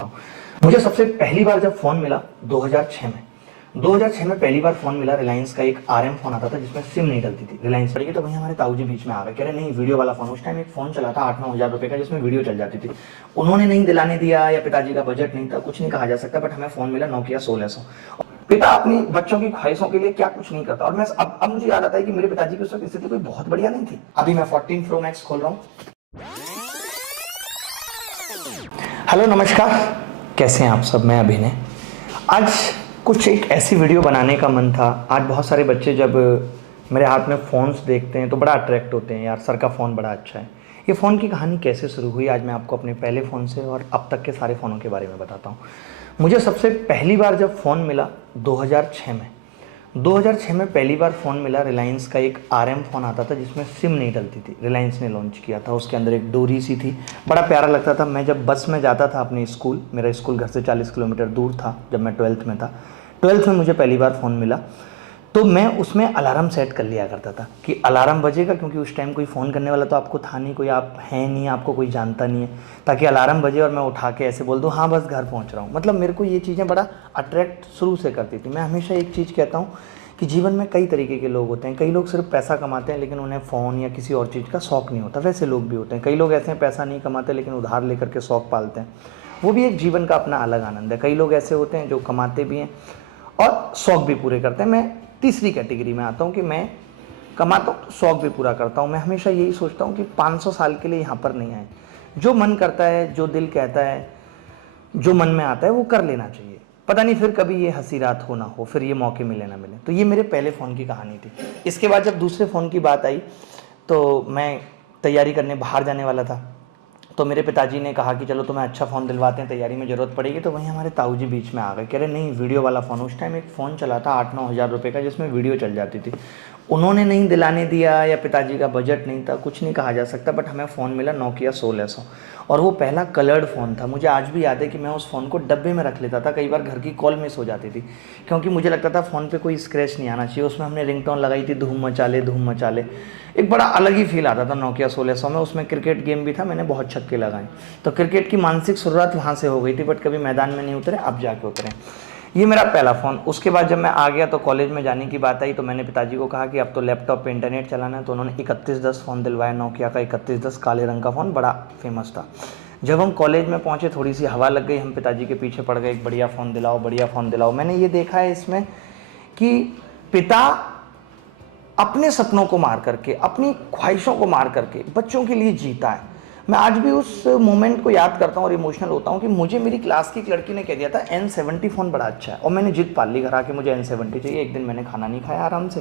मुझे सबसे पहली बार जब फ़ोन मिला 2006 में पहली बार फ़ोन मिला। रिलायंस का एक आरएम फ़ोन आता था जिसमें सिम नहीं डलती थी। रिलायंस पड़ी तो भैया हमारे ताऊजी बीच में आ गए, कह रहे नहीं वीडियो वाला फ़ोन। उस टाइम एक फ़ोन चला था 8-9 हज़ार रुपये का जिसमें वीडियो चल जाती थी। उन्होंने नहीं दिलाने दिया या पिताजी का बजट नहीं था, कुछ नहीं कहा जा सकता, बट हमें फ़ोन मिला नोकिया 1600। पिता अपनी बच्चों की ख्वाहिशों के लिए क्या कुछ नहीं करता। और मैं अब मुझे याद आता है कि मेरे पिताजी की उस वक्त स्थिति कोई बहुत बढ़िया नहीं थी। अभी मैं 14 प्रो मैक्स खोल रहा हूँ। हेलो नमस्कार, कैसे हैं आप सब। मैं अभिनय। आज कुछ एक ऐसी वीडियो बनाने का मन था। आज बहुत सारे बच्चे जब मेरे हाथ में फ़ोन्स देखते हैं तो बड़ा अट्रैक्ट होते हैं, यार सर का फ़ोन बड़ा अच्छा है। ये फ़ोन की कहानी कैसे शुरू हुई आज मैं आपको अपने पहले फ़ोन से और अब तक के सारे फ़ोनों के बारे में बताता हूँ। मुझे सबसे पहली बार जब फ़ोन मिला 2006 में पहली बार फ़ोन मिला। रिलायंस का एक आरएम फ़ोन आता था जिसमें सिम नहीं डलती थी। रिलायंस ने लॉन्च किया था, उसके अंदर एक डोरी सी थी, बड़ा प्यारा लगता था। मैं जब बस में जाता था अपने स्कूल, मेरा स्कूल घर से 40 किलोमीटर दूर था, जब मैं 12th में था। 12th में मुझे पहली बार फ़ोन मिला तो मैं उसमें अलार्म सेट कर लिया करता था कि अलार्म बजेगा, क्योंकि उस टाइम कोई फ़ोन करने वाला तो आपको था नहीं, कोई आप हैं नहीं, आपको कोई जानता नहीं है, ताकि अलार्म बजे और मैं उठा के ऐसे बोल दूँ हाँ बस घर पहुँच रहा हूँ। मतलब मेरे को ये चीज़ें बड़ा अट्रैक्ट शुरू से करती थी। मैं हमेशा एक चीज़ कहता हूँ कि जीवन में कई तरीके के लोग होते हैं। कई लोग सिर्फ पैसा कमाते हैं लेकिन उन्हें फ़ोन या किसी और चीज़ का शौक़ नहीं होता, वैसे लोग भी होते हैं। कई लोग ऐसे हैं पैसा नहीं कमाते लेकिन उधार लेकर के शौक़ पालते हैं, वो भी एक जीवन का अपना अलग आनंद है। कई लोग ऐसे होते हैं जो कमाते भी हैं और शौक़ भी पूरे करते हैं। मैं तीसरी कैटेगरी में आता हूँ कि मैं कमाता हूँ तो शौक़ भी पूरा करता हूँ। मैं हमेशा यही सोचता हूँ कि 500 साल के लिए यहाँ पर नहीं आए। जो मन करता है, जो दिल कहता है, जो मन में आता है वो कर लेना चाहिए। पता नहीं फिर कभी ये हंसी रात हो ना हो, फिर ये मौके मिले ना मिले। तो ये मेरे पहले फ़ोन की कहानी थी। इसके बाद जब दूसरे फ़ोन की बात आई तो मैं तैयारी करने बाहर जाने वाला था, तो मेरे पिताजी ने कहा कि चलो तुम्हें अच्छा फ़ोन दिलवाते हैं, तैयारी में ज़रूरत पड़ेगी। तो वहीं हमारे ताऊजी बीच में आ गए, कह रहे नहीं वीडियो वाला फ़ोन। उस टाइम एक फ़ोन चला था 8-9 हज़ार रुपये का जिसमें वीडियो चल जाती थी। उन्होंने नहीं दिलाने दिया या पिताजी का बजट नहीं था, कुछ नहीं कहा जा सकता, बट हमें फ़ोन मिला नोकिया 1600 और वो पहला कलर्ड फ़ोन था। मुझे आज भी याद है कि मैं उस फ़ोन को डब्बे में रख लेता था। कई बार घर की कॉल मिस हो जाती थी क्योंकि मुझे लगता था फ़ोन पे कोई स्क्रैच नहीं आना चाहिए। उसमें हमने रिंगटोन लगाई थी धूम मचा ले। एक बड़ा अलग ही फील आता था नोकिया 1600 में। उसमें क्रिकेट गेम भी था, मैंने बहुत छक्के लगाए। तो क्रिकेट की मानसिक शुरुआत वहाँ से हो गई थी, बट कभी मैदान में नहीं उतरे, अब जाके उतरे। ये मेरा पहला फ़ोन। उसके बाद जब मैं आ गया तो कॉलेज में जाने की बात आई तो मैंने पिताजी को कहा कि अब तो लैपटॉप पे इंटरनेट चलाना है, तो उन्होंने 3110 फ़ोन दिलवाया। नोकिया का 3110 काले रंग का फ़ोन, बड़ा फेमस था। जब हम कॉलेज में पहुँचे थोड़ी सी हवा लग गई, हम पिताजी के पीछे पड़ गए, एक बढ़िया फ़ोन दिलाओ, बढ़िया फ़ोन दिलाओ। मैंने ये देखा है इसमें कि पिता अपने सपनों को मार करके, अपनी ख्वाहिशों को मार करके बच्चों के लिए जीता है। मैं आज भी उस मोमेंट को याद करता हूँ और इमोशनल होता हूँ कि मुझे मेरी क्लास की एक लड़की ने कह दिया था N70 फ़ोन बड़ा अच्छा है, और मैंने जिद पाल ली घर आके मुझे N70 चाहिए। एक दिन मैंने खाना नहीं खाया आराम से,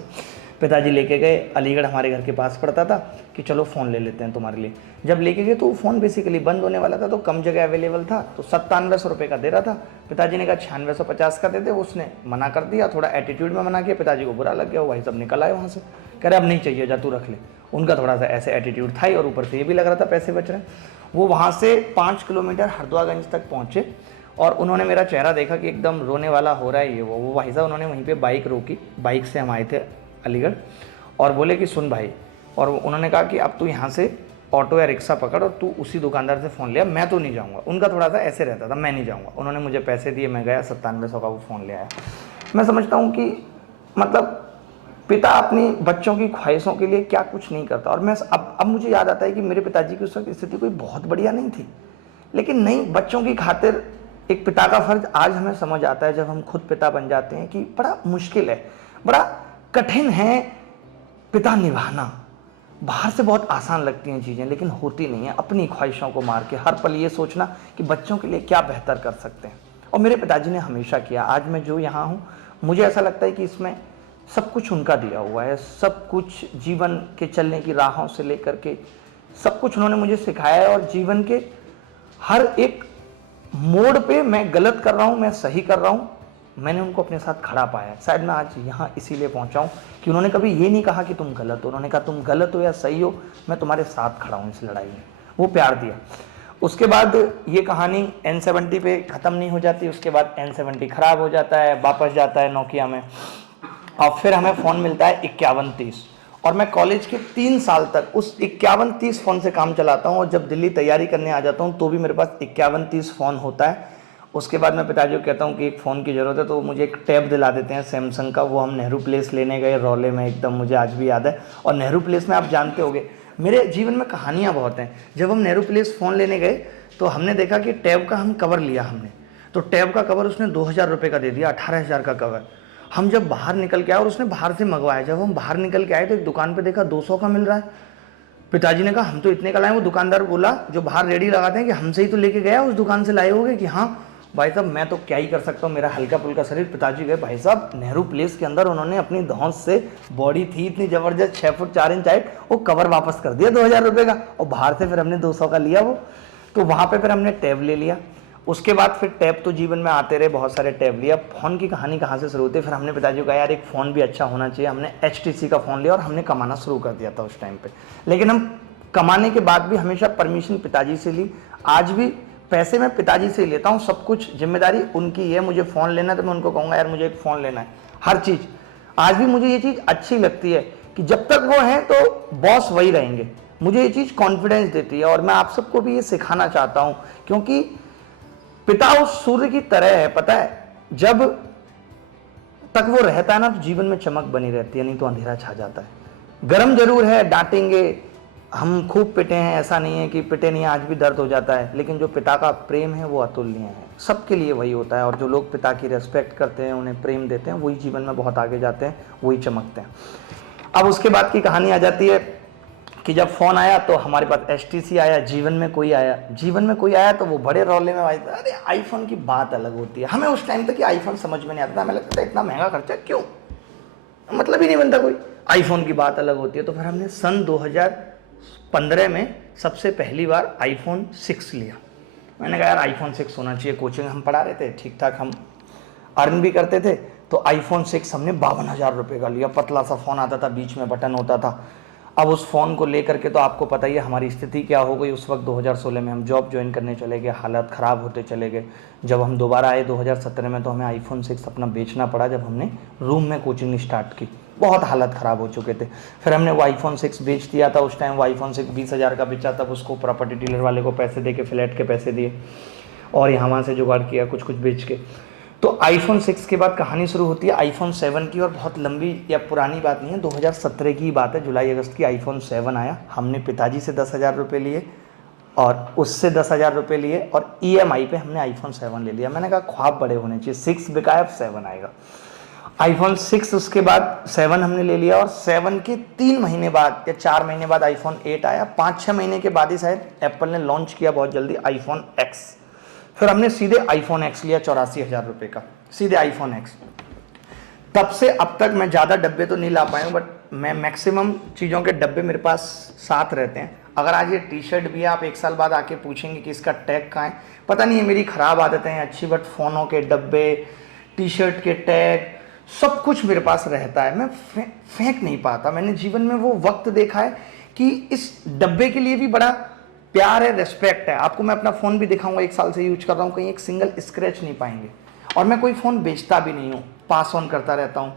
पिताजी लेके गए, अलीगढ़ हमारे घर के पास पड़ता था, कि चलो फ़ोन ले लेते हैं तुम्हारे लिए। जब लेके गए तो फ़ोन बेसिकली बंद होने वाला था, तो कम जगह अवेलेबल था, तो 9700 रुपये का दे रहा था। पिताजी ने कहा 9650 का दे दे, उसने मना कर दिया, थोड़ा एटीट्यूड में मना किया। पिताजी को बुरा लग गया, वो भाई सब निकल आए वहाँ से, कह रहे अब नहीं चाहिए, जा तू रख ले। उनका थोड़ा सा ऐसे एटीट्यूड था ही, और ऊपर से ये भी लग रहा था पैसे बच रहे हैं। वो वहाँ से 5 किलोमीटर हरदोआगंज तक पहुँचे और उन्होंने मेरा चेहरा देखा कि एकदम रोने वाला हो रहा है ये वो भाई साहब, उन्होंने वहीं पे बाइक रोकी, बाइक से हम आए थे अलीगढ़, और बोले कि सुन भाई, और उन्होंने कहा कि अब तू यहाँ से ऑटो या रिक्शा पकड़ और तू उसी दुकानदार से फ़ोन लिया, मैं तो नहीं जाऊँगा। उनका थोड़ा सा ऐसे रहता था, मैं नहीं जाऊँगा। उन्होंने मुझे पैसे दिए, मैं गया, 9700 का वो फ़ोन ले आया। मैं समझता हूँ कि मतलब पिता अपनी बच्चों की ख्वाहिशों के लिए क्या कुछ नहीं करता। और मैं अब मुझे याद आता है कि मेरे पिताजी की उस वक्त स्थिति कोई बहुत बढ़िया नहीं थी, लेकिन नहीं, बच्चों की खातिर एक पिता का फ़र्ज आज हमें समझ आता है जब हम खुद पिता बन जाते हैं कि बड़ा मुश्किल है, बड़ा कठिन है पिता निभाना। बाहर से बहुत आसान लगती हैं चीज़ें लेकिन होती नहीं है। अपनी ख्वाहिशों को मार के हर पल ये सोचना कि बच्चों के लिए क्या बेहतर कर सकते हैं, और मेरे पिताजी ने हमेशा किया। आज मैं जो यहाँ हूँ, मुझे ऐसा लगता है कि इसमें सब कुछ उनका दिया हुआ है। सब कुछ जीवन के चलने की राहों से लेकर के सब कुछ उन्होंने मुझे सिखाया है, और जीवन के हर एक मोड़ पे मैं गलत कर रहा हूँ, मैं सही कर रहा हूँ, मैंने उनको अपने साथ खड़ा पाया है। शायद मैं आज यहाँ इसीलिए पहुँचा हूँ कि उन्होंने कभी ये नहीं कहा कि तुम गलत हो, उन्होंने कहा तुम गलत हो या सही हो, मैं तुम्हारे साथ खड़ा हूँ इस लड़ाई में। वो प्यार दिया। उसके बाद ये कहानी N70 पे ख़त्म नहीं हो जाती। उसके बाद N70 ख़राब हो जाता है, वापस जाता है नोकिया में, और फिर हमें फ़ोन मिलता है 5130, और मैं कॉलेज के 3 साल तक उस 5130 फ़ोन से काम चलाता हूँ। और जब दिल्ली तैयारी करने आ जाता हूँ तो भी मेरे पास 5130 फ़ोन होता है। उसके बाद मैं पिताजी को कहता हूँ कि एक फ़ोन की ज़रूरत है, तो वो मुझे एक टैब दिला देते हैं सैमसंग का। वो हम नेहरू प्लेस लेने गए रौले में, एकदम मुझे आज भी याद है। और नेहरू प्लेस में आप जानते होंगे, मेरे जीवन में कहानियाँ बहुत हैं। जब हम नेहरू प्लेस फ़ोन लेने गए तो हमने देखा कि टैब का हम कवर लिया हमने, तो टैब का कवर उसने 2000 रुपये का दे दिया, 18,000 का कवर। हम जब बाहर निकल के आए, और उसने बाहर से मंगवाया, जब हम बाहर निकल के आए तो एक दुकान पे देखा 200 का मिल रहा है। पिताजी ने कहा हम तो इतने का लाए। वो दुकानदार बोला, जो बाहर रेडी लगाते हैं, कि हमसे ही तो लेके गया, उस दुकान से लाए होगे। कि हाँ भाई साहब, मैं तो क्या ही कर सकता हूँ, मेरा हल्का फुल्का शरीर। पिताजी गए, भाई साहब नेहरू प्लेस के अंदर उन्होंने अपनी धौंस से, बॉडी थी इतनी ज़बरदस्त 6 फुट 4 इंच हाइट, वो कवर वापस कर दिया 2000 रुपये का, और बाहर से फिर हमने 200 का लिया वो। तो वहाँ पर फिर हमने टैब ले लिया। उसके बाद फिर टैब तो जीवन में आते रहे, बहुत सारे टैब लिया। फ़ोन की कहानी कहाँ से शुरू होती है, फिर हमने पिताजी को कहा यार एक फ़ोन भी अच्छा होना चाहिए। हमने HTC का फ़ोन लिया और हमने कमाना शुरू कर दिया था उस टाइम पे। लेकिन हम कमाने के बाद भी हमेशा परमिशन पिताजी से ली। आज भी पैसे मैं पिताजी से ही लेता हूँ, सब कुछ जिम्मेदारी उनकी है। मुझे फ़ोन लेना है तो मैं उनको कहूँगा यार मुझे एक फ़ोन लेना है, हर चीज़। आज भी मुझे ये चीज़ अच्छी लगती है कि जब तक वो हैं तो बॉस वही रहेंगे। मुझे ये चीज़ कॉन्फिडेंस देती है, और मैं आप सबको भी ये सिखाना चाहता हूँ, क्योंकि पिता उस सूर्य की तरह है, पता है, जब तक वो रहता है ना तो जीवन में चमक बनी रहती है, नहीं तो अंधेरा छा जाता है। गरम जरूर है, डांटेंगे, हम खूब पिटे हैं, ऐसा नहीं है कि पिटे नहीं, आज भी दर्द हो जाता है, लेकिन जो पिता का प्रेम है वो अतुलनीय है। सबके लिए वही होता है, और जो लोग पिता की रेस्पेक्ट करते हैं, उन्हें प्रेम देते हैं, वही जीवन में बहुत आगे जाते हैं, वही चमकते हैं। अब उसके बाद की कहानी आ जाती है कि जब फ़ोन आया तो हमारे पास HTC आया। जीवन में कोई आया तो वो बड़े रौले में आया। अरे आईफोन की बात अलग होती है। हमें उस टाइम तक आईफोन समझ में नहीं आता था, हमें लगता था इतना महंगा खर्चा क्यों, मतलब ही नहीं बनता कोई। आईफोन की बात अलग होती है। तो फिर हमने सन 2015 में सबसे पहली बार iPhone 6 लिया। मैंने कहा यार iPhone 6 होना चाहिए। कोचिंग हम पढ़ा रहे थे, ठीक ठाक हम अर्न भी करते थे, तो iPhone 6 हमने 52,000 रुपये का लिया। पतला सा फ़ोन आता था, बीच में बटन होता था। अब उस फ़ोन को लेकर के तो आपको पता ही है हमारी स्थिति क्या हो गई। उस वक्त 2016 में हम जॉब ज्वाइन करने चले गए, हालत ख़राब होते चले गए। जब हम दोबारा आए 2017 में तो हमें iPhone 6 अपना बेचना पड़ा, जब हमने रूम में कोचिंग स्टार्ट की। बहुत हालत ख़राब हो चुके थे। फिर हमने वो iPhone 6 बेच दिया था। उस टाइम वो iPhone 6 20,000 का बेचा, तब उसको प्रॉपर्टी डीलर वाले को पैसे दे के, फ्लैट के पैसे दिए, और यहाँ वहाँ से जुगाड़ किया कुछ कुछ बेच के। तो iPhone 6 के बाद कहानी शुरू होती है iPhone 7 की, और बहुत लंबी या पुरानी बात नहीं है, 2017 की बात है, जुलाई अगस्त की iPhone 7 आया। हमने पिताजी से 10,000 रुपये लिए, और उससे 10,000 रुपये लिए, और EMI पे हमने iPhone 7 ले लिया। मैंने कहा ख्वाब बड़े होने चाहिए, 6 बिका है, अब 7 आएगा। iPhone 6 उसके बाद 7 हमने ले लिया, और 7 के 3 महीने बाद या 4 महीने बाद iPhone 8 आया। 5-6 महीने के बाद ही शायद एप्पल ने लॉन्च किया बहुत जल्दी iPhone X। फिर हमने सीधे iPhone X लिया 84,000 रुपये का, सीधे iPhone X। तब से अब तक मैं ज़्यादा डब्बे तो नहीं ला पाया हूँ, बट मैं मैक्सिमम चीज़ों के डब्बे मेरे पास साथ रहते हैं। अगर आज ये T-शर्ट भी है, आप 1 साल बाद आके पूछेंगे कि इसका टैग कहाँ है, पता नहीं है, मेरी ख़राब आदतें हैं अच्छी, बट फ़ोनों के डब्बे, T-शर्ट के टैग, सब कुछ मेरे पास रहता है। मैं फेंक नहीं पाता। मैंने जीवन में वो वक्त देखा है कि इस डब्बे के लिए भी बड़ा प्यार है, रेस्पेक्ट है। आपको मैं अपना फ़ोन भी दिखाऊंगा, 1 साल से यूज कर रहा हूँ, कहीं एक सिंगल स्क्रैच नहीं पाएंगे। और मैं कोई फ़ोन बेचता भी नहीं हूँ, पास ऑन करता रहता हूँ।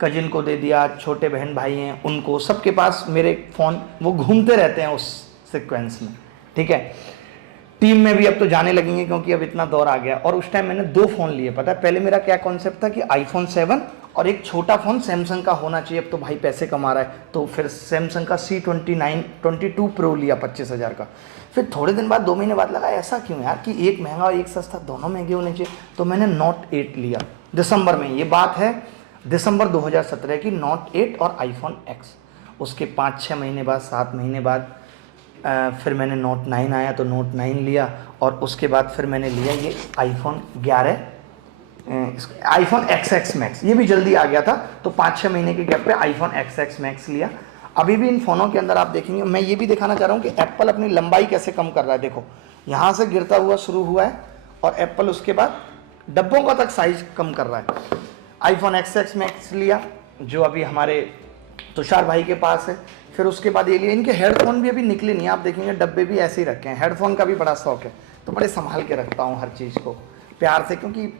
कजिन को दे दिया, छोटे बहन भाई हैं उनको, सबके पास मेरे फ़ोन वो घूमते रहते हैं उस सीक्वेंस में, ठीक है। टीम में भी अब तो जाने लगेंगे, क्योंकि अब इतना दौर आ गया। और उस टाइम मैंने 2 फ़ोन लिए, पता है पहले मेरा क्या कॉन्सेप्ट था कि iPhone 7 और एक छोटा फ़ोन सैमसंग का होना चाहिए, अब तो भाई पैसे कमा रहा है, तो फिर सैमसंग का C22 Pro लिया 25,000 का। फिर थोड़े दिन बाद, 2 महीने बाद लगा ऐसा क्यों यार कि एक महंगा और एक सस्ता, दोनों महंगे होने चाहिए, तो मैंने Note 8 लिया दिसंबर में। ये बात है दिसंबर 2017 की, Note 8 और iPhone X। उसके 5-6 महीने बाद, 7 महीने बाद फिर मैंने Note 9 आया तो Note 9 लिया, और उसके बाद फिर मैंने लिया ये iPhone 11, iPhone XX Max, ये भी जल्दी आ गया था, तो 5-6 महीने के गैप पे iPhone XX Max लिया। अभी भी इन फ़ोनों के अंदर आप देखेंगे, मैं ये भी दिखाना चाह रहा हूँ कि एप्पल अपनी लंबाई कैसे कम कर रहा है। देखो यहाँ से गिरता हुआ शुरू हुआ है, और एप्पल उसके बाद डब्बों का तक साइज कम कर रहा है। iPhone XX Max लिया, जो अभी हमारे तुषार भाई के पास है। फिर उसके बाद ये लिया। इनके हेडफोन भी अभी निकले नहीं, आप देखेंगे डब्बे भी ऐसे ही रखे हैं। हेडफोन का भी बड़ा शौक है, तो बड़े संभाल के रखता हूँ हर चीज़ को प्यार से, क्योंकि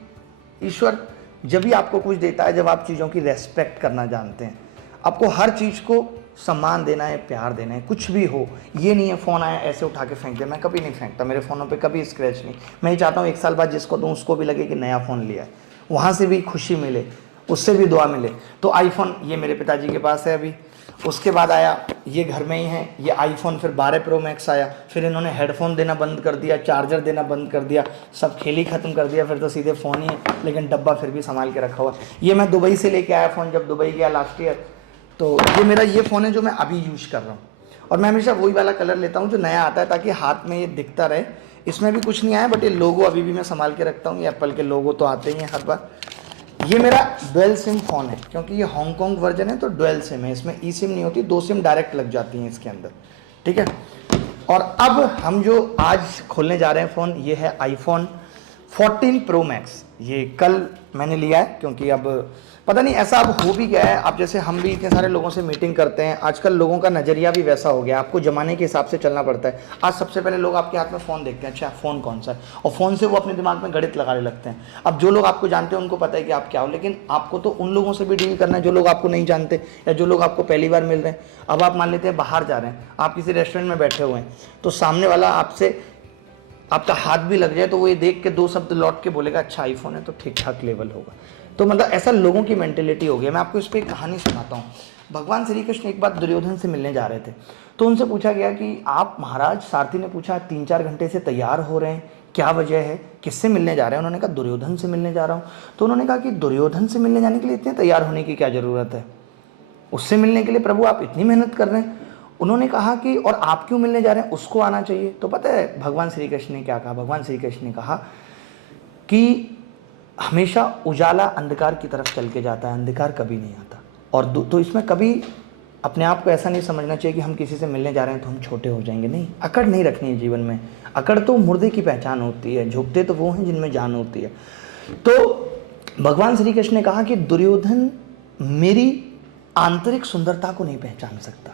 ईश्वर जब भी आपको कुछ देता है जब आप चीज़ों की रेस्पेक्ट करना जानते हैं। आपको हर चीज़ को सम्मान देना है, प्यार देना है, कुछ भी हो। ये नहीं है फ़ोन आया ऐसे उठा के फेंक दे, मैं कभी नहीं फेंकता, मेरे फ़ोनों पे कभी स्क्रैच नहीं। मैं ये चाहता हूँ 1 साल बाद जिसको दूँ उसको भी लगे कि नया फ़ोन लिया है, वहाँ से भी खुशी मिले, उससे भी दुआ मिले। तो आईफोन ये मेरे पिताजी के पास है अभी। उसके बाद आया ये घर में ही है ये आईफोन, फिर 12 प्रो मैक्स आया, फिर इन्होंने हेडफोन देना बंद कर दिया, चार्जर देना बंद कर दिया, सब खेल ही ख़त्म कर दिया, फिर तो सीधे फ़ोन ही है, लेकिन डब्बा फिर भी संभाल के रखा हुआ। ये मैं दुबई से लेके आया फ़ोन, जब दुबई गया लास्ट ईयर, तो ये मेरा ये फ़ोन है जो मैं अभी यूज़ कर रहा हूँ। और मैं हमेशा वही वाला कलर लेता हूँ जो नया आता है, ताकि हाथ में ये दिखता रहे। इसमें भी कुछ नहीं आया, बट ये लोगो अभी भी मैं संभाल के रखता हूँ। ये एप्पल के लोगो तो आते ही हैं हर बार। ये मेरा डुअल सिम फ़ोन है, क्योंकि ये हांगकॉन्ग वर्जन है तो डुअल सिम है, इसमें ई सिम नहीं होती, 2 सिम डायरेक्ट लग जाती हैं इसके अंदर, ठीक है। और अब हम जो आज खोलने जा रहे हैं फ़ोन, ये है आईफोन 14 प्रो मैक्स। ये कल मैंने लिया है, क्योंकि अब पता नहीं ऐसा अब हो भी गया है। अब जैसे हम भी इतने सारे लोगों से मीटिंग करते हैं, आजकल लोगों का नज़रिया भी वैसा हो गया, आपको ज़माने के हिसाब से चलना पड़ता है। आज सबसे पहले लोग आपके हाथ में फ़ोन देखते हैं, अच्छा फ़ोन कौन सा है, और फ़ोन से वो अपने दिमाग में गणित लगाने लगते हैं। अब जो लोग आपको जानते हैं उनको पता है कि आप क्या हो, लेकिन आपको तो उन लोगों से भी डील करना है जो लोग आपको नहीं जानते, या जो लोग आपको पहली बार मिल रहे हैं। अब आप मान लेते हैं बाहर जा रहे हैं, आप किसी रेस्टोरेंट में बैठे हुए हैं, तो सामने वाला आपसे आपका हाथ भी लग जाए तो वो ये देख के 2 शब्द लौट के बोलेगा अच्छा आईफोन है, तो ठीक ठाक लेवल होगा। तो मतलब ऐसा लोगों की मेंटेलिटी हो गई। मैं आपको इस पर एक कहानी सुनाता हूँ। भगवान श्री कृष्ण एक बार दुर्योधन से मिलने जा रहे थे, तो उनसे पूछा गया कि आप महाराज, सारथी ने पूछा 3-4 घंटे से तैयार हो रहे हैं, क्या वजह है, किससे मिलने जा रहे हैं? उन्होंने कहा दुर्योधन से मिलने जा रहा हूँ। तो उन्होंने कहा कि दुर्योधन से मिलने जाने के लिए इतने तैयार होने की क्या ज़रूरत है, उससे मिलने के लिए प्रभु आप इतनी मेहनत कर रहे हैं। उन्होंने कहा कि और आप क्यों मिलने जा रहे हैं, उसको आना चाहिए। तो पता है भगवान श्री कृष्ण ने क्या कहा? भगवान श्री कृष्ण ने कहा कि हमेशा उजाला अंधकार की तरफ चल के जाता है, अंधकार कभी नहीं आता। और तो इसमें कभी अपने आप को ऐसा नहीं समझना चाहिए कि हम किसी से मिलने जा रहे हैं तो हम छोटे हो जाएंगे। नहीं, अकड़ नहीं रखनी है जीवन में। अकड़ तो मुर्दे की पहचान होती है, झुकते तो वो हैं जिनमें जान होती है। तो भगवान श्री कृष्ण ने कहा कि दुर्योधन मेरी आंतरिक सुंदरता को नहीं पहचान सकता,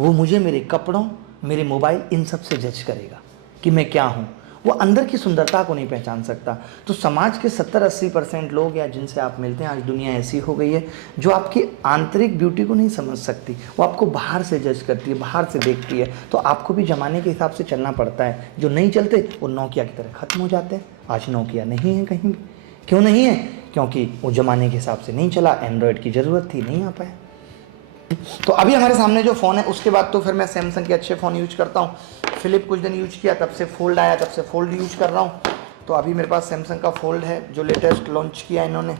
वो मुझे मेरे कपड़ों, मेरे मोबाइल, इन सब से जज करेगा कि मैं क्या हूँ। वो अंदर की सुंदरता को नहीं पहचान सकता। तो समाज के 70-80% लोग या जिनसे आप मिलते हैं, आज दुनिया ऐसी हो गई है जो आपकी आंतरिक ब्यूटी को नहीं समझ सकती, वो आपको बाहर से जज करती है, बाहर से देखती है। तो आपको भी ज़माने के हिसाब से चलना पड़ता है। जो नहीं चलते वो नोकिया की तरह ख़त्म हो जाते हैं। आज नोकिया नहीं है कहीं भी। क्यों नहीं है? क्योंकि वो ज़माने के हिसाब से नहीं चला, एंड्रॉयड की ज़रूरत थी, नहीं आ पाया। तो अभी हमारे सामने जो फ़ोन है, उसके बाद तो फिर मैं सैमसंग के अच्छे फ़ोन यूज करता हूँ। फिलिप कुछ दिन यूज किया, तब से फोल्ड आया, तब से फोल्ड यूज कर रहा हूँ। तो अभी मेरे पास सैमसंग का फोल्ड है जो लेटेस्ट लॉन्च किया इन्होंने।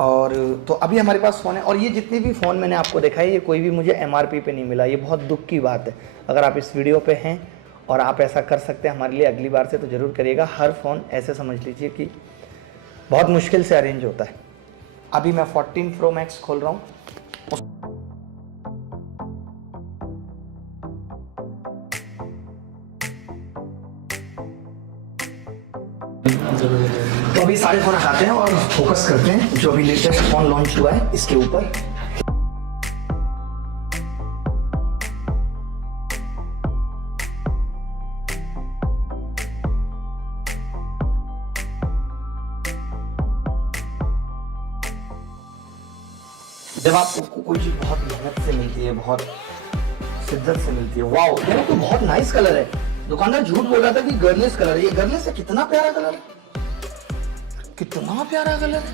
और तो अभी हमारे पास फ़ोन है। और ये जितने भी फ़ोन मैंने आपको दिखाए, ये कोई भी मुझे MRP पे नहीं मिला। ये बहुत दुख की बात है। अगर आप इस वीडियो पे हैं और आप ऐसा कर सकते हैं हमारे लिए अगली बार से, तो ज़रूर करिएगा। हर फ़ोन ऐसे समझ लीजिए कि बहुत मुश्किल से अरेंज होता है। अभी मैं 14 प्रो मैक्स खोल रहा हूँ। तो अभी सारे फोन हटाते हैं और फोकस करते हैं जो अभी लेटेस्ट फोन लॉन्च हुआ है इसके ऊपर। जब आपको कोई चीज बहुत मेहनत से मिलती है, बहुत शिद्दत से मिलती है, वाओ ये तो बहुत नाइस कलर है। दुकानदार झूठ बोल रहा था कि गर्लिश कलर है, ये गर्लिश है। कितना प्यारा कलर है, कितना प्यारा कलर है।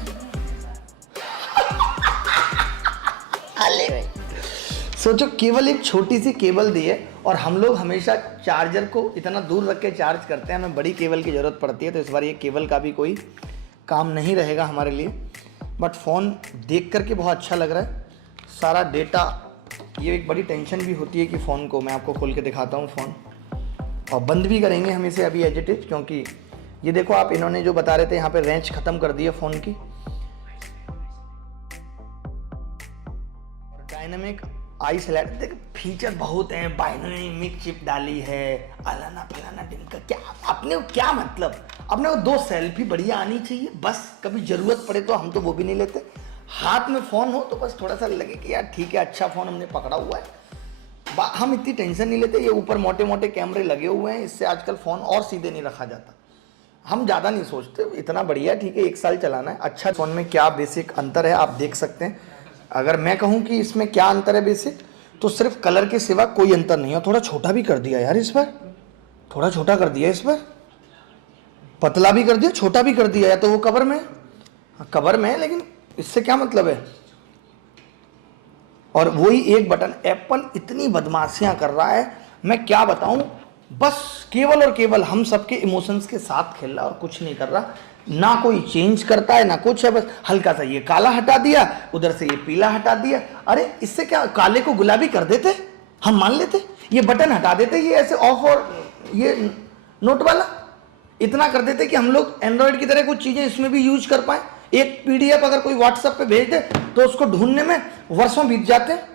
सोचो, केवल एक छोटी सी केबल दी है और हम लोग हमेशा चार्जर को इतना दूर रख के चार्ज करते हैं, हमें बड़ी केबल की ज़रूरत पड़ती है। तो इस बार ये केबल का भी कोई काम नहीं रहेगा हमारे लिए। बट फ़ोन देख करके बहुत अच्छा लग रहा है। सारा डेटा, ये एक बड़ी टेंशन भी होती है कि फ़ोन को मैं आपको खोल के दिखाता हूँ फ़ोन, और बंद भी करेंगे हम इसे अभी एज इट इज, क्योंकि ये देखो आप, इन्होंने जो बता रहे थे यहाँ पे रेंज ख़त्म कर दी है फ़ोन की। डायनामिक आई स्लाइड, देख फीचर बहुत हैं, डायनामिक चिप डाली है, अलाना फलाना टिमका, क्या अपने को क्या मतलब, अपने को 2 सेल्फी बढ़िया आनी चाहिए बस। कभी ज़रूरत पड़े तो हम तो वो भी नहीं लेते। हाथ में फ़ोन हो तो बस थोड़ा सा लगे कि यार ठीक है, अच्छा फ़ोन हमने पकड़ा हुआ है। हम इतनी टेंशन नहीं लेते। ये ऊपर मोटे मोटे कैमरे लगे हुए हैं, इससे आजकल फ़ोन और सीधे नहीं रखा जाता। हम ज़्यादा नहीं सोचते, इतना बढ़िया ठीक है, 1 साल चलाना है। अच्छा फ़ोन में क्या बेसिक अंतर है आप देख सकते हैं। अगर मैं कहूँ कि इसमें क्या अंतर है बेसिक, तो सिर्फ कलर के सिवा कोई अंतर नहीं है। थोड़ा छोटा भी कर दिया यार इस पर, थोड़ा छोटा कर दिया इस पर, पतला भी कर दिया, छोटा भी कर दिया। या तो वो कवर में, कवर में है, लेकिन इससे क्या मतलब है। और वही एक बटन, एप्पल इतनी बदमाशियां कर रहा है, मैं क्या बताऊं। बस केवल और केवल हम सबके इमोशंस के साथ खेल रहा और कुछ नहीं कर रहा। ना कोई चेंज करता है ना कुछ है, बस हल्का सा ये काला हटा दिया, उधर से ये पीला हटा दिया। अरे इससे क्या, काले को गुलाबी कर देते, हम मान लेते। ये बटन हटा देते, ये ऐसे ऑफ और ये नोट वाला इतना कर देते कि हम लोग एंड्रॉइड की तरह कुछ चीजें इसमें भी यूज कर पाए। एक पीडीएफ अगर कोई व्हाट्सएप पे भेज दे तो उसको ढूंढने में वर्षों बीत जाते हैं।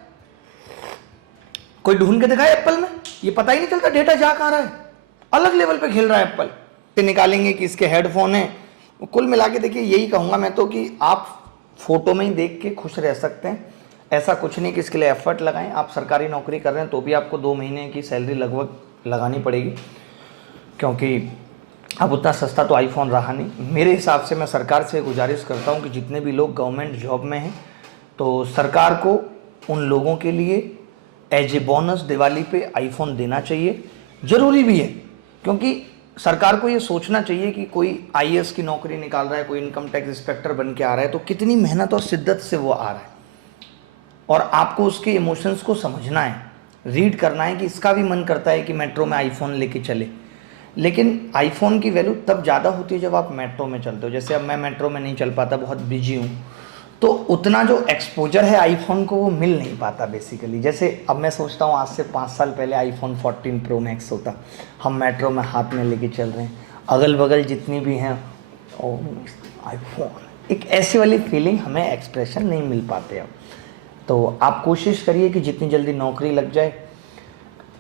कोई ढूंढ के दिखाए एप्पल में, ये पता ही नहीं चलता डेटा जा कहां रहा है। अलग लेवल पे खेल रहा है एप्पल। निकालेंगे कि इसके हेडफोन है। कुल मिला के देखिए, यही कहूंगा मैं तो कि आप फोटो में ही देख के खुश रह सकते हैं। ऐसा कुछ नहीं कि इसके लिए एफर्ट लगाएं। आप सरकारी नौकरी कर रहे हैं तो भी आपको 2 महीने की सैलरी लगभग लगानी पड़ेगी, क्योंकि अब उतना सस्ता तो आईफोन रहा नहीं। मेरे हिसाब से मैं सरकार से गुजारिश करता हूं कि जितने भी लोग गवर्नमेंट जॉब में हैं, तो सरकार को उन लोगों के लिए एज ए बोनस दिवाली पे आईफोन देना चाहिए। ज़रूरी भी है, क्योंकि सरकार को ये सोचना चाहिए कि कोई आईएएस की नौकरी निकाल रहा है, कोई इनकम टैक्स इंस्पेक्टर बन के आ रहा है, तो कितनी मेहनत और शिद्दत से वो आ रहा है। और आपको उसके इमोशंस को समझना है, रीड करना है कि इसका भी मन करता है कि मेट्रो में आईफोन लेके चले। लेकिन आईफोन की वैल्यू तब ज़्यादा होती है जब आप मेट्रो में चलते हो। जैसे अब मैं मेट्रो में नहीं चल पाता, बहुत बिजी हूँ, तो उतना जो एक्सपोजर है आईफोन को वो मिल नहीं पाता बेसिकली। जैसे अब मैं सोचता हूँ आज से 5 साल पहले आईफोन 14 प्रो मैक्स होता, हम मेट्रो में हाथ में लेके चल रहे हैं, अगल बगल जितनी भी हैं ओ आईफोन, एक ऐसी वाली फीलिंग हमें एक्सप्रेशन नहीं मिल पाते अब। तो आप कोशिश करिए कि जितनी जल्दी नौकरी लग जाए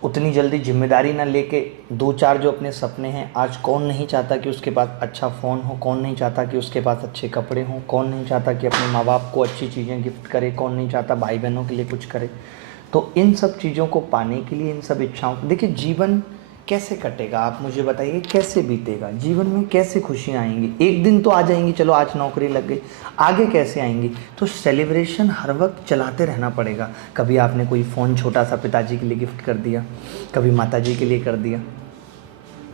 उतनी जल्दी जिम्मेदारी ना लेके 2-4 जो अपने सपने हैं। आज कौन नहीं चाहता कि उसके पास अच्छा फ़ोन हो, कौन नहीं चाहता कि उसके पास अच्छे कपड़े हों, कौन नहीं चाहता कि अपने माँ बाप को अच्छी चीज़ें गिफ्ट करे, कौन नहीं चाहता भाई बहनों के लिए कुछ करे। तो इन सब चीज़ों को पाने के लिए, इन सब इच्छाओं को, देखिए जीवन कैसे कटेगा आप मुझे बताइए, कैसे बीतेगा जीवन में, कैसे खुशियाँ आएंगी। एक दिन तो आ जाएंगी, चलो आज नौकरी लग गई, आगे कैसे आएंगी। तो सेलिब्रेशन हर वक्त चलाते रहना पड़ेगा। कभी आपने कोई फ़ोन छोटा सा पिताजी के लिए गिफ्ट कर दिया, कभी माताजी के लिए कर दिया।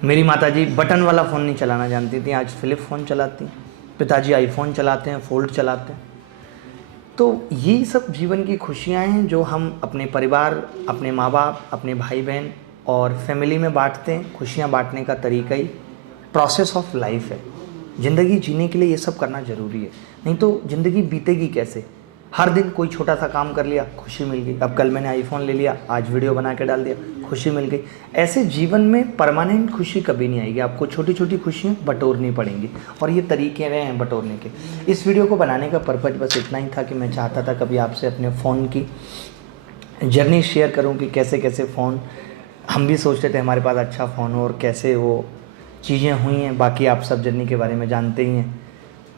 मेरी माताजी बटन वाला फ़ोन नहीं चलाना जानती थी, आज फ्लिप फ़ोन चलाती हैं। पिताजी आईफोन चलाते हैं, फोल्ड चलाते हैं। तो यही सब जीवन की खुशियाँ हैं जो हम अपने परिवार, अपने माँ बाप, अपने भाई बहन और फैमिली में बांटते हैं। खुशियाँ बांटने का तरीका ही प्रोसेस ऑफ लाइफ है। ज़िंदगी जीने के लिए ये सब करना ज़रूरी है, नहीं तो ज़िंदगी बीतेगी कैसे। हर दिन कोई छोटा सा काम कर लिया, खुशी मिल गई। अब कल मैंने आईफोन ले लिया, आज वीडियो बना के डाल दिया, खुशी मिल गई। ऐसे जीवन में परमानेंट खुशी कभी नहीं आएगी, आपको छोटी छोटी खुशियाँ बटोरनी पड़ेंगी, और ये तरीके रहे हैं बटोरने के। इस वीडियो को बनाने का पर्पज़ बस इतना ही था कि मैं चाहता था कभी आपसे अपने फ़ोन की जर्नी शेयर करूँ कि कैसे कैसे फ़ोन हम भी सोचते थे हमारे पास अच्छा फ़ोन हो, और कैसे वो चीज़ें हुई हैं। बाकी आप सब जर्नी के बारे में जानते ही हैं।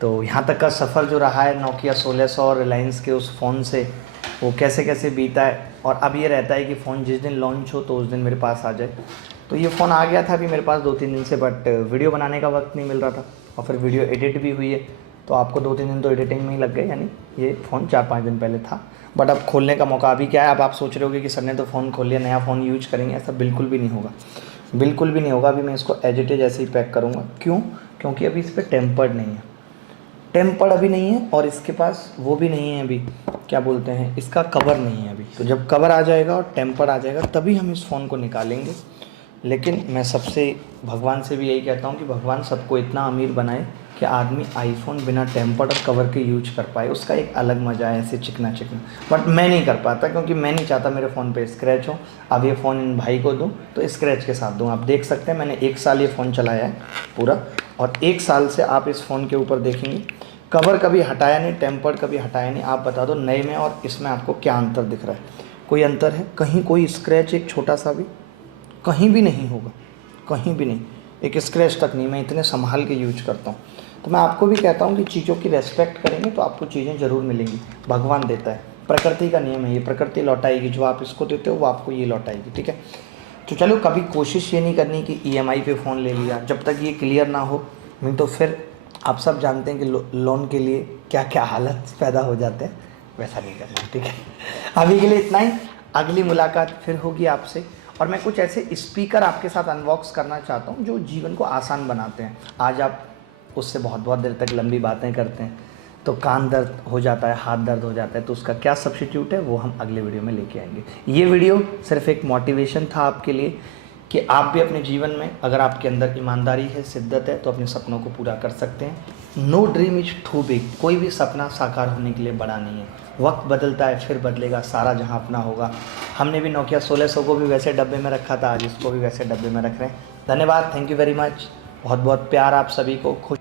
तो यहाँ तक का सफ़र जो रहा है नोकिया 1600 और रिलायंस के उस फ़ोन से, वो कैसे कैसे बीता है। और अब ये रहता है कि फ़ोन जिस दिन लॉन्च हो तो उस दिन मेरे पास आ जाए। तो ये फ़ोन आ गया था अभी मेरे पास 2-3 दिन से, बट वीडियो बनाने का वक्त नहीं मिल रहा था, और फिर वीडियो एडिट भी हुई है। तो आपको 2-3 दिन तो एडिटिंग में ही लग गए, यानी ये फ़ोन 4-5 दिन पहले था। बट अब खोलने का मौका अभी क्या है। अब आप सोच रहे होगे कि सर ने तो फ़ोन खोल लिया, नया फ़ोन यूज करेंगे। ऐसा बिल्कुल भी नहीं होगा, बिल्कुल भी नहीं होगा। अभी मैं इसको एज इट इज ऐसे ही पैक करूँगा। क्यों? क्योंकि अभी इस पर टेम्पर्ड नहीं है, टेम्पर्ड अभी नहीं है, और इसके पास वो भी नहीं है अभी, क्या बोलते हैं, इसका कवर नहीं है अभी। तो जब कवर आ जाएगा और टेम्पर्ड आ जाएगा तभी हम इस फ़ोन को निकालेंगे। लेकिन मैं सबसे भगवान से भी यही कहता हूँ कि भगवान सबको इतना अमीर बनाए कि आदमी आईफोन बिना टेम्पर्ड और कवर के यूज कर पाए। उसका एक अलग मज़ा है, ऐसे चिकना चिकना। बट मैं नहीं कर पाता, क्योंकि मैं नहीं चाहता मेरे फ़ोन पे स्क्रैच हो। अब ये फ़ोन इन भाई को दूँ तो स्क्रैच के साथ दूँ। आप देख सकते हैं मैंने 1 साल ये फ़ोन चलाया है पूरा, और 1 साल से आप इस फ़ोन के ऊपर देखेंगे कवर कभी हटाया नहीं, टेम्पर्ड कभी हटाया नहीं। आप बता दो नए में और इसमें आपको क्या अंतर दिख रहा है? कोई अंतर है? कहीं कोई स्क्रैच एक छोटा सा भी कहीं भी नहीं होगा, कहीं भी नहीं, एक स्क्रैच तक नहीं। मैं इतने संभाल के यूज करता हूँ। तो मैं आपको भी कहता हूँ कि चीज़ों की रेस्पेक्ट करेंगे तो आपको चीज़ें ज़रूर मिलेंगी। भगवान देता है, प्रकृति का नियम है, ये प्रकृति लौटाएगी। जो आप इसको देते हो वो आपको ये लौटाएगी, ठीक है। तो चलो, कभी कोशिश ये नहीं करनी कि EMI पे फ़ोन ले लिया, जब तक ये क्लियर ना हो। नहीं तो फिर आप सब जानते हैं कि लोन के लिए क्या क्या हालत पैदा हो जाते हैं। वैसा नहीं करना, ठीक है। अभी के लिए इतना ही, अगली मुलाकात फिर होगी आपसे। और मैं कुछ ऐसे स्पीकर आपके साथ अनबॉक्स करना चाहता हूँ जो जीवन को आसान बनाते हैं। आज आप उससे बहुत बहुत देर तक लंबी बातें करते हैं तो कान दर्द हो जाता है, हाथ दर्द हो जाता है, तो उसका क्या सब्स्टिट्यूट है वो हम अगले वीडियो में लेके आएंगे। ये वीडियो सिर्फ एक मोटिवेशन था आपके लिए कि आप भी अपने जीवन में, अगर आपके अंदर ईमानदारी है, शिद्दत है, तो अपने सपनों को पूरा कर सकते हैं। No dream is too big, कोई भी सपना साकार होने के लिए बड़ा नहीं है। वक्त बदलता है, फिर बदलेगा, सारा जहां अपना होगा। हमने भी नोकिया 1600 को भी वैसे डब्बे में रखा था, आज इसको भी वैसे डब्बे में रख रहे हैं। धन्यवाद, थैंक यू वेरी मच, बहुत बहुत प्यार आप सभी को। खुश